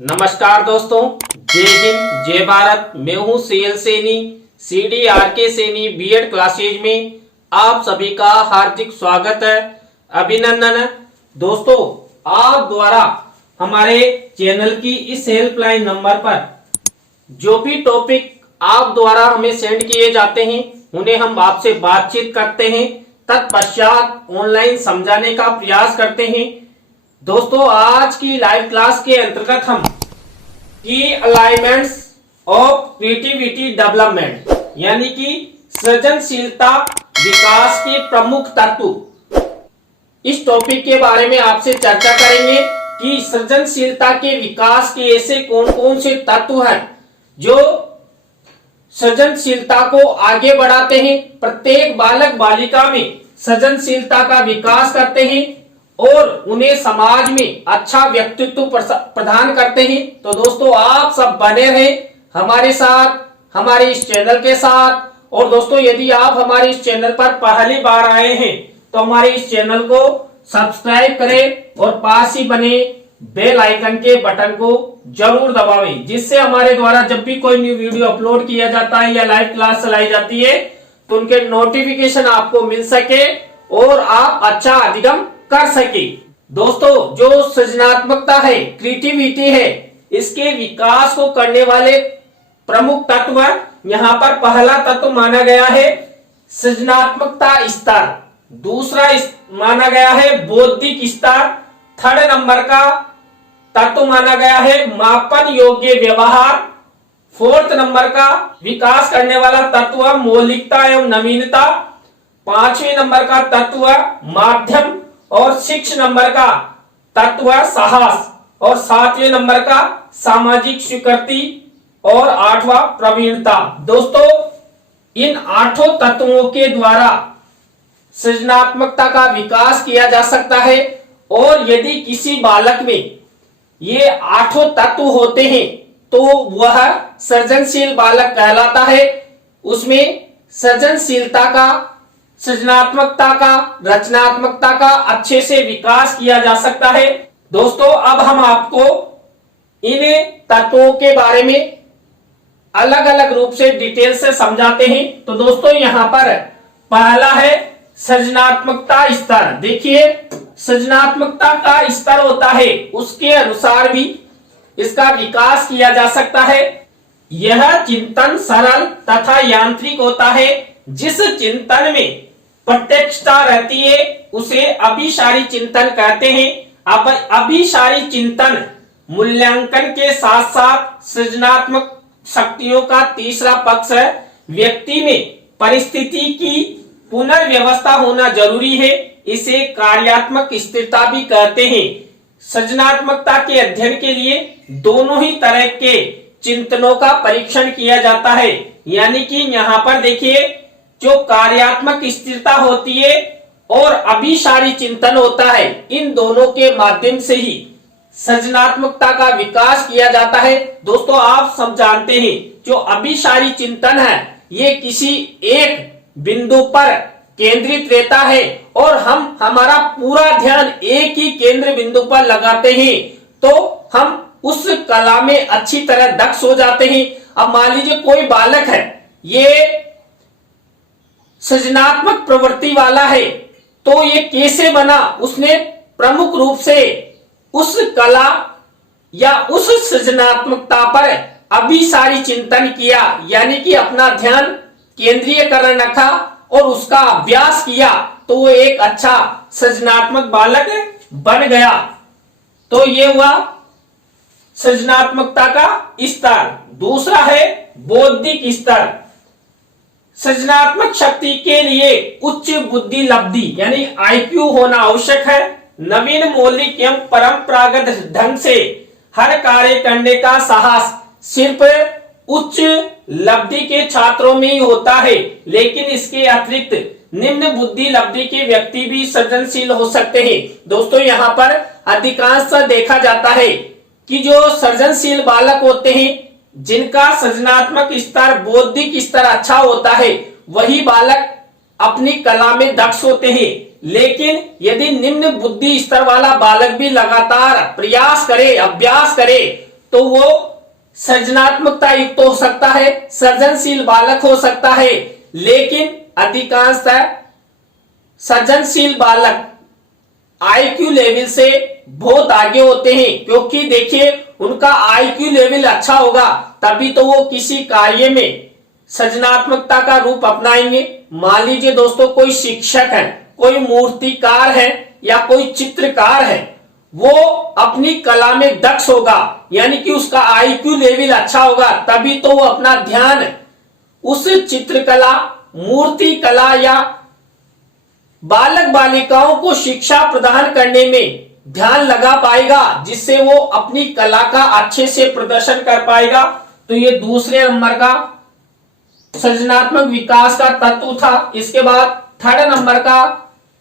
नमस्कार दोस्तों, जय हिंद जय भारत। मैं हूं CL Saini, CDRK Saini B Ed classes में आप सभी का हार्दिक स्वागत है, अभिनंदन है। दोस्तों, आप द्वारा हमारे चैनल की इस हेल्पलाइन नंबर पर जो भी टॉपिक आप द्वारा हमें सेंड किए जाते हैं उन्हें हम आपसे बातचीत करते हैं, तत्पश्चात ऑनलाइन समझाने का प्रयास करते हैं। दोस्तों, आज की लाइव क्लास के अंतर्गत हम की अलाइनमेंट्स ऑफ क्रिएटिविटी डेवलपमेंट यानी कि सृजनशीलता विकास के प्रमुख तत्व, इस टॉपिक के बारे में आपसे चर्चा करेंगे कि सृजनशीलता के विकास के ऐसे कौन कौन से तत्व हैं जो सृजनशीलता को आगे बढ़ाते हैं, प्रत्येक बालक बालिका में सृजनशीलता का विकास करते हैं और उन्हें समाज में अच्छा व्यक्तित्व प्रदान करते हैं। तो दोस्तों, आप सब बने रहें हमारे साथ, हमारे इस चैनल के साथ। और दोस्तों, यदि आप हमारे इस चैनल पर पहली बार आए हैं तो हमारे इस चैनल को सब्सक्राइब करें और पास ही बने बेल आइकन के बटन को जरूर दबाएं, जिससे हमारे द्वारा जब भी कोई न्यू वीडियो अपलोड किया जाता है या लाइव क्लास चलाई जाती है तो उनके नोटिफिकेशन आपको मिल सके और आप अच्छा अधिगम कर सके। दोस्तों, जो सृजनात्मकता है, क्रिएटिविटी है, इसके विकास को करने वाले प्रमुख तत्व यहाँ पर पहला तत्व माना गया है सृजनात्मकता स्तर, दूसरा माना गया है बौद्धिक स्तर, थर्ड नंबर का तत्व माना गया है मापन योग्य व्यवहार, फोर्थ नंबर का विकास करने वाला तत्व मौलिकता एवं नवीनता, पांचवें नंबर का तत्व माध्यम और 6 नंबर का तत्व साहस और 7वें नंबर का सामाजिक स्वीकृति और 8वां प्रवीणता। दोस्तों, इन 8 तत्वों के द्वारा सृजनात्मकता का विकास किया जा सकता है और यदि किसी बालक में ये 8 तत्व होते हैं तो वह सृजनशील बालक कहलाता है। उसमें सृजनशीलता का, सृजनात्मकता का, रचनात्मकता का अच्छे से विकास किया जा सकता है। दोस्तों, अब हम आपको इन तत्वों के बारे में अलग अलग रूप से डिटेल से समझाते हैं। तो दोस्तों, यहां पर पहला है सृजनात्मकता स्तर। देखिए, सृजनात्मकता का स्तर होता है, उसके अनुसार भी इसका विकास किया जा सकता है। यह चिंतन सरल तथा यांत्रिक होता है। जिस चिंतन में प्रत्यक्षता रहती है उसे अभिसारी चिंतन कहते हैं। अब अभिसारी चिंतन मूल्यांकन के साथ साथ सृजनात्मक शक्तियों का तीसरा पक्ष है। व्यक्ति में परिस्थिति की पुनर्व्यवस्था होना जरूरी है। इसे कार्यात्मक स्थिरता भी कहते हैं। सृजनात्मकता के अध्ययन के लिए दोनों ही तरह के चिंतनों का परीक्षण किया जाता है। यानी कि यहाँ पर देखिए, जो कार्यात्मक स्थिरता होती है और अभिसारी चिंतन होता है, इन दोनों के माध्यम से ही सृजनात्मकता का विकास किया जाता है। दोस्तों, आप सब जानते हैं जो अभिसारी चिंतन है ये किसी एक बिंदु पर केंद्रित रहता है और हम हमारा पूरा ध्यान एक ही केंद्र बिंदु पर लगाते हैं तो हम उस कला में अच्छी तरह दक्ष हो जाते हैं। अब मान लीजिए कोई बालक है, ये सृजनात्मक प्रवृत्ति वाला है, तो ये कैसे बना? उसने प्रमुख रूप से उस कला या उस सृजनात्मकता पर अभिसारी चिंतन किया, यानी कि अपना ध्यान केंद्रीयकरण रखा और उसका अभ्यास किया, तो वो एक अच्छा सृजनात्मक बालक बन गया। तो ये हुआ सृजनात्मकता का स्तर। दूसरा है बौद्धिक स्तर। सृजनात्मक शक्ति के लिए उच्च बुद्धि लब्धि यानी IQ होना आवश्यक है। नवीन मौलिक एवं परंपरागत ढंग से हर कार्य करने का साहस सिर्फ उच्च लब्धि के छात्रों में ही होता है, लेकिन इसके अतिरिक्त निम्न बुद्धि लब्धि के व्यक्ति भी सृजनशील हो सकते हैं। दोस्तों, यहाँ पर अधिकांश देखा जाता है कि जो सृजनशील बालक होते हैं, जिनका सृजनात्मक स्तर, बौद्धिक स्तर अच्छा होता है, वही बालक अपनी कला में दक्ष होते हैं। लेकिन यदि निम्न बुद्धि स्तर वाला बालक भी लगातार प्रयास करे, अभ्यास करे, तो वो सृजनात्मकता युक्त हो सकता है, सृजनशील बालक हो सकता है। लेकिन अधिकांशतः सृजनशील बालक आईक्यू लेवल से बहुत आगे होते हैं, क्योंकि देखिए उनका आईक्यू लेवल अच्छा होगा तभी तो वो किसी कार्य में सृजनात्मकता का रूप अपनाएंगे। मान लीजिए दोस्तों कोई शिक्षक है, कोई मूर्तिकार है या कोई चित्रकार है, वो अपनी कला में दक्ष होगा, यानी कि उसका आईक्यू लेवल अच्छा होगा, तभी तो वो अपना ध्यान उस चित्रकला, मूर्ति कला या बालक बालिकाओं को शिक्षा प्रदान करने में ध्यान लगा पाएगा, जिससे वो अपनी कला का अच्छे से प्रदर्शन कर पाएगा। तो ये दूसरे नंबर का सृजनात्मक विकास का तत्व था। इसके बाद थर्ड नंबर का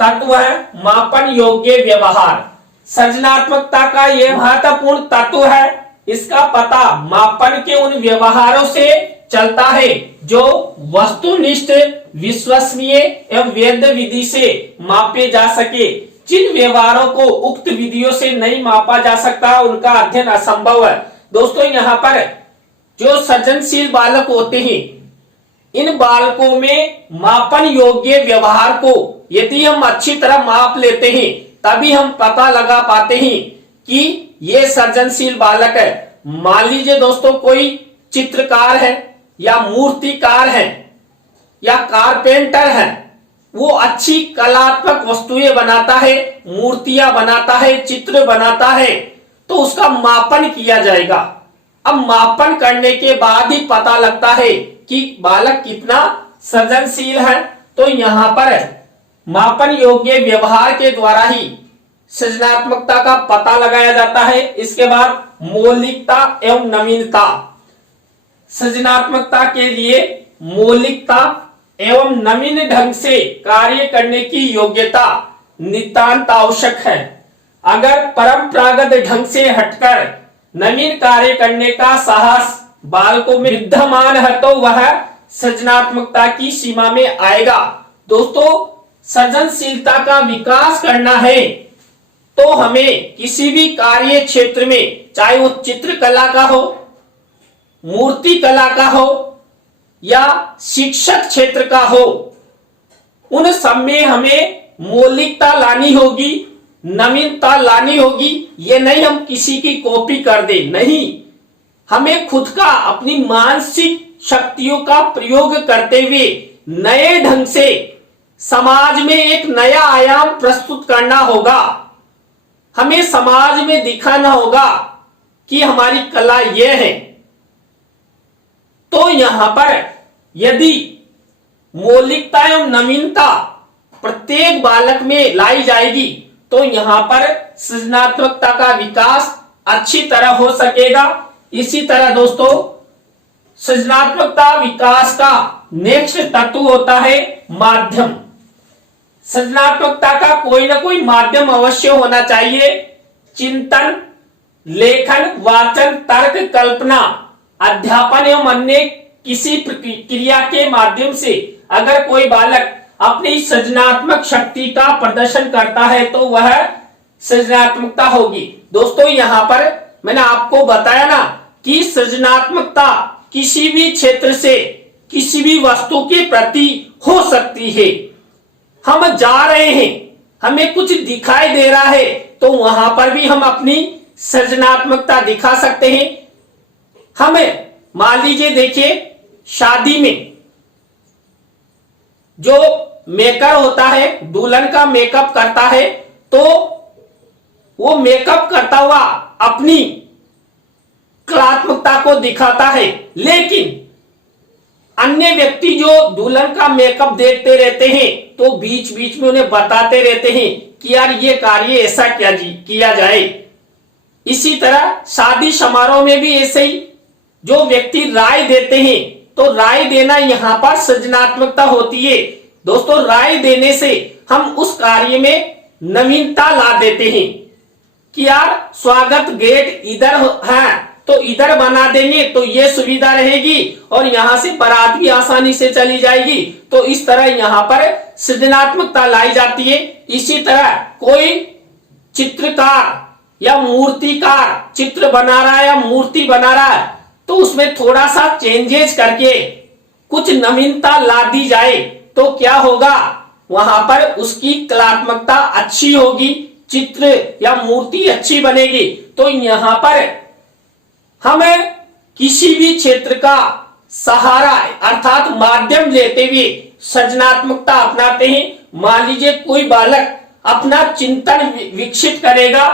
तत्व है मापन योग्य व्यवहार। सृजनात्मकता का यह महत्वपूर्ण तत्व है, इसका पता मापन के उन व्यवहारों से चलता है जो वस्तुनिष्ठ, विश्वसनीय एवं वैध विधि से मापे जा सके। जिन व्यवहारों को उक्त विधियों से नहीं मापा जा सकता उनका अध्ययन असंभव है। दोस्तों यहाँ पर जो सृजनशील बालक होते हैं, इन बालकों में मापन योग्य व्यवहार को यदि हम अच्छी तरह माप लेते हैं तभी हम पता लगा पाते हैं कि ये सृजनशील बालक है। मान लीजिए दोस्तों कोई चित्रकार है या मूर्तिकार है या कारपेंटर है, वो अच्छी कलात्मक वस्तुएं बनाता है, मूर्तियां बनाता है, चित्र बनाता है, तो उसका मापन किया जाएगा। अब मापन करने के बाद ही पता लगता है कि बालक कितना सृजनशील है। तो यहाँ पर मापन योग्य व्यवहार के द्वारा ही सृजनात्मकता का पता लगाया जाता है। इसके बाद मौलिकता एवं नवीनता। सृजनात्मकता के लिए मौलिकता एवं नवीन ढंग से कार्य करने की योग्यता नितांत आवश्यक है। अगर परंपरागत ढंग से हटकर नवीन कार्य करने का साहस बालकों में विद्यमान है तो वह सृजनात्मकता की सीमा में आएगा। दोस्तों सृजनशीलता का विकास करना है तो हमें किसी भी कार्य क्षेत्र में, चाहे वो चित्रकला का हो, मूर्ति कला का हो या शिक्षक क्षेत्र का हो, उन सब में हमें मौलिकता लानी होगी, नवीनता लानी होगी। ये नहीं हम किसी की कॉपी कर दे, नहीं, हमें खुद का, अपनी मानसिक शक्तियों का प्रयोग करते हुए नए ढंग से समाज में एक नया आयाम प्रस्तुत करना होगा। हमें समाज में दिखाना होगा कि हमारी कला यह है। तो यहां पर यदि मौलिकता एवं नवीनता प्रत्येक बालक में लाई जाएगी तो यहां पर सृजनात्मकता का विकास अच्छी तरह हो सकेगा। इसी तरह दोस्तों सृजनात्मकता विकास का नेक्स्ट तत्व होता है माध्यम। सृजनात्मकता का कोई ना कोई माध्यम अवश्य होना चाहिए। चिंतन, लेखन, वाचन, तर्क, कल्पना, अध्यापन एवं अन्य किसी क्रिया के माध्यम से अगर कोई बालक अपनी सृजनात्मक शक्ति का प्रदर्शन करता है तो वह सृजनात्मकता होगी। दोस्तों यहाँ पर मैंने आपको बताया ना कि सृजनात्मकता किसी भी क्षेत्र से, किसी भी वस्तु के प्रति हो सकती है। हम जा रहे हैं, हमें कुछ दिखाई दे रहा है तो वहां पर भी हम अपनी सृजनात्मकता दिखा सकते हैं। हमें मान लीजिए देखिए शादी में जो मेकर होता है, दुल्हन का मेकअप करता है, तो वो मेकअप करता हुआ अपनी कलात्मकता को दिखाता है। लेकिन अन्य व्यक्ति जो दुल्हन का मेकअप देखते रहते हैं तो बीच बीच में उन्हें बताते रहते हैं कि यार ये कार्य ऐसा किया जाए। इसी तरह शादी समारोह में भी ऐसे ही जो व्यक्ति राय देते हैं तो राय देना यहाँ पर सृजनात्मकता होती है। दोस्तों राय देने से हम उस कार्य में नवीनता ला देते हैं कि यार स्वागत गेट इधर है तो इधर बना देंगे तो ये सुविधा रहेगी और यहां से बारात भी आसानी से चली जाएगी। तो इस तरह यहां पर सृजनात्मकता लाई जाती है। इसी तरह कोई चित्रकार या मूर्तिकार चित्र बना रहा है या मूर्ति बना रहा है, तो उसमें थोड़ा सा चेंजेस करके कुछ नवीनता ला दी जाए तो क्या होगा, वहां पर उसकी कलात्मकता अच्छी होगी, चित्र या मूर्ति अच्छी बनेगी। तो यहां पर हमें किसी भी क्षेत्र का सहारा अर्थात माध्यम लेते हुए सृजनात्मकता अपनाते हैं। मान लीजिए कोई बालक अपना चिंतन विकसित करेगा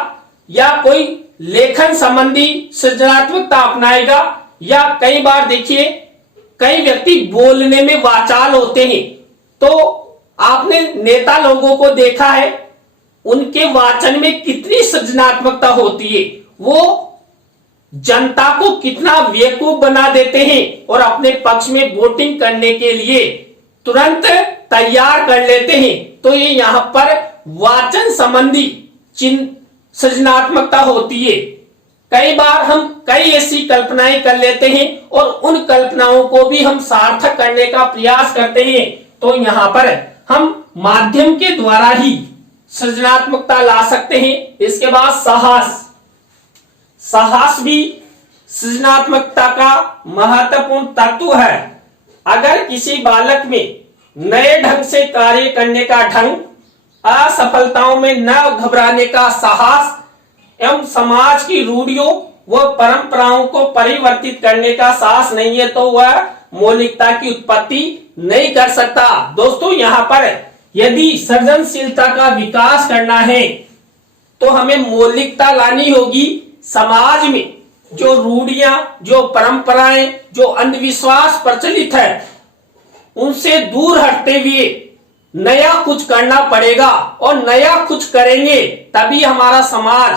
या कोई लेखन संबंधी सृजनात्मकता अपनाएगा, या कई बार देखिए कई व्यक्ति बोलने में वाचाल होते हैं, तो आपने नेता लोगों को देखा है उनके वाचन में कितनी सृजनात्मकता होती है, वो जनता को कितना बेवकूफ बना देते हैं और अपने पक्ष में वोटिंग करने के लिए तुरंत तैयार कर लेते हैं। तो ये यहां पर वाचन संबंधी सृजनात्मकता होती है। कई बार हम कई ऐसी कल्पनाएं कर लेते हैं और उन कल्पनाओं को भी हम सार्थक करने का प्रयास करते हैं। तो यहां पर हम माध्यम के द्वारा ही सृजनात्मकता ला सकते हैं। इसके बाद साहस, साहस भी सृजनात्मकता का महत्वपूर्ण तत्व है। अगर किसी बालक में नए ढंग से कार्य करने का ढंग, असफलताओं में न घबराने का साहस एवं समाज की रूढ़ियों व परंपराओं को परिवर्तित करने का साहस नहीं है, तो वह मौलिकता की उत्पत्ति नहीं कर सकता। दोस्तों यहां पर यदि सृजनशीलता का विकास करना है तो हमें मौलिकता लानी होगी। समाज में जो रूढ़ियां, जो परंपराएं, जो अंधविश्वास प्रचलित है, उनसे दूर हटते हुए नया कुछ करना पड़ेगा और नया कुछ करेंगे तभी हमारा समाज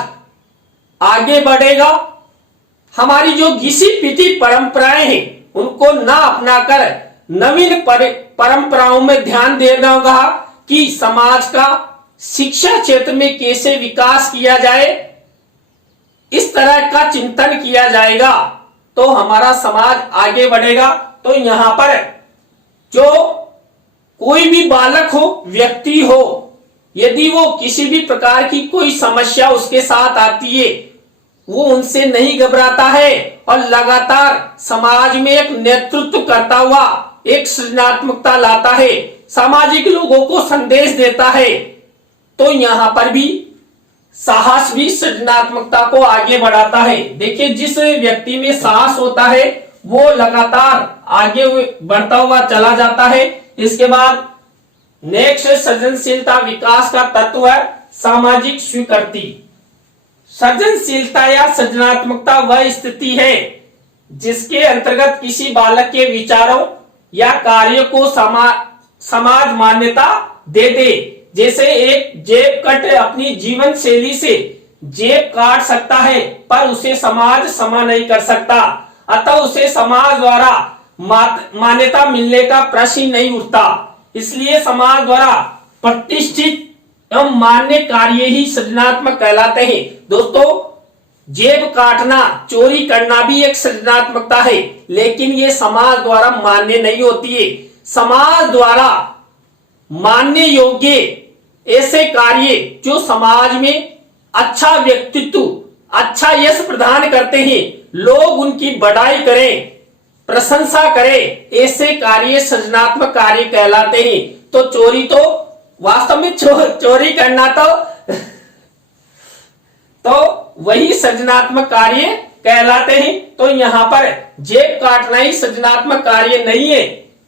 आगे बढ़ेगा। हमारी जो घिसी पिटी परंपराएं हैं उनको ना अपनाकर नवीन परंपराओं में ध्यान देना होगा कि समाज का शिक्षा क्षेत्र में कैसे विकास किया जाए। इस तरह का चिंतन किया जाएगा तो हमारा समाज आगे बढ़ेगा। तो यहां पर जो कोई भी बालक हो, व्यक्ति हो, यदि वो किसी भी प्रकार की कोई समस्या उसके साथ आती है, वो उनसे नहीं घबराता है और लगातार समाज में एक नेतृत्व करता हुआ एक सृजनात्मकता लाता है, सामाजिक लोगों को संदेश देता है, तो यहां पर भी साहस भी सृजनात्मकता को आगे बढ़ाता है। देखिए जिस व्यक्ति में साहस होता है वो लगातार आगे बढ़ता हुआ चला जाता है। इसके बाद नेक्स्ट सृजनशीलता विकास का तत्व है सामाजिक स्वीकृति। सृजनशीलता या सृजनात्मकता वह स्थिति है जिसके अंतर्गत किसी बालक के विचारों या कार्य को समाज मान्यता दे दे। जैसे एक जेब कट अपनी जीवन शैली से जेब काट सकता है पर उसे समाज क्षमा नहीं कर सकता, अतः उसे समाज द्वारा मान्यता मिलने का प्रश्न नहीं उठता। इसलिए समाज द्वारा प्रतिष्ठित एवं मान्य कार्य ही सृजनात्मक कहलाते हैं। दोस्तों जेब काटना, चोरी करना भी एक सृजनात्मकता है, लेकिन ये समाज द्वारा मान्य नहीं होती है। समाज द्वारा मानने योग्य ऐसे कार्य जो समाज में अच्छा व्यक्तित्व, अच्छा यश प्रदान करते हैं, लोग उनकी बड़ाई करें, प्रशंसा करें, ऐसे कार्य सृजनात्मक कार्य कहलाते हैं। तो चोरी तो वास्तव में चोरी करना तो वही सृजनात्मक कार्य कहलाते हैं। तो यहाँ पर जेब काटना ही सृजनात्मक कार्य नहीं है।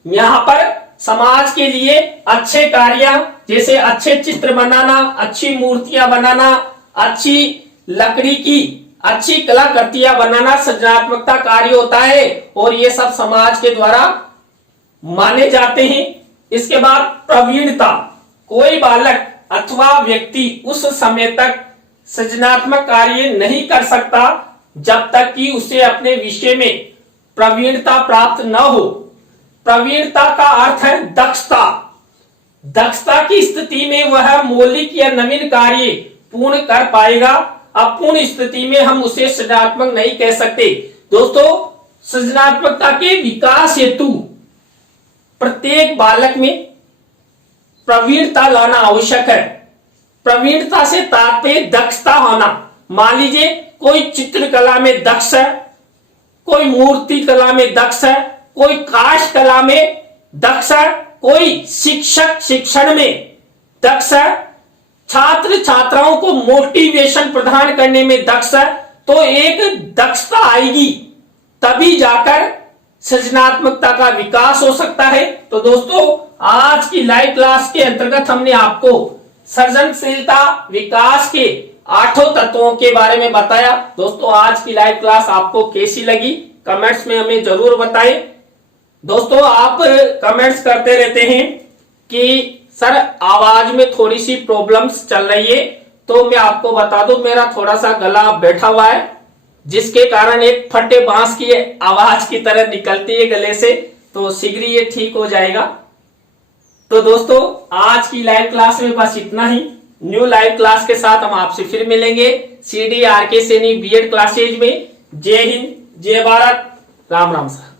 यहाँ पर समाज के लिए अच्छे कार्य जैसे अच्छे चित्र बनाना, अच्छी मूर्तियां बनाना, अच्छी लकड़ी की अच्छी कलाकृतियां बनाना सृजनात्मकता कार्य होता है और ये सब समाज के द्वारा माने जाते हैं। इसके बाद प्रवीणता, कोई बालक अथवा व्यक्ति उस समय तक सृजनात्मक कार्य नहीं कर सकता जब तक कि उसे अपने विषय में प्रवीणता प्राप्त न हो। प्रवीणता का अर्थ है दक्षता। दक्षता की स्थिति में वह मौलिक या नवीन कार्य पूर्ण कर पाएगा। अपूर्ण स्थिति में हम उसे सृजनात्मक नहीं कह सकते। दोस्तों सृजनात्मकता के विकास हेतु प्रत्येक बालक में प्रवीणता लाना आवश्यक है। प्रवीणता से तात्पर्य दक्षता होना, मान लीजिए कोई चित्रकला में दक्ष है, कोई मूर्ति कला में दक्ष है, कोई काष्ठ कला में दक्ष है, कोई शिक्षक शिक्षण में दक्ष है, छात्र छात्राओं को मोटिवेशन प्रदान करने में दक्ष है, तो एक दक्षता आएगी तभी जाकर सृजनात्मकता का विकास हो सकता है। तो दोस्तों आज की लाइव क्लास के अंतर्गत हमने आपको सृजनशीलता विकास के 8 तत्वों के बारे में बताया। दोस्तों आज की लाइव क्लास आपको कैसी लगी कमेंट्स में हमें जरूर बताएं। दोस्तों आप कमेंट्स करते रहते हैं कि सर आवाज में थोड़ी सी प्रॉब्लम्स चल रही है, तो मैं आपको बता दूं मेरा थोड़ा सा गला बैठा हुआ है, जिसके कारण एक फटे बांस की आवाज की तरह निकलती है गले से, तो शीघ्र ये ठीक हो जाएगा। तो दोस्तों आज की लाइव क्लास में बस इतना ही। न्यू लाइव क्लास के साथ हम आपसे फिर मिलेंगे CDRK सैनी B.Ed क्लासेज में। जय हिंद, जय भारत, राम राम सर।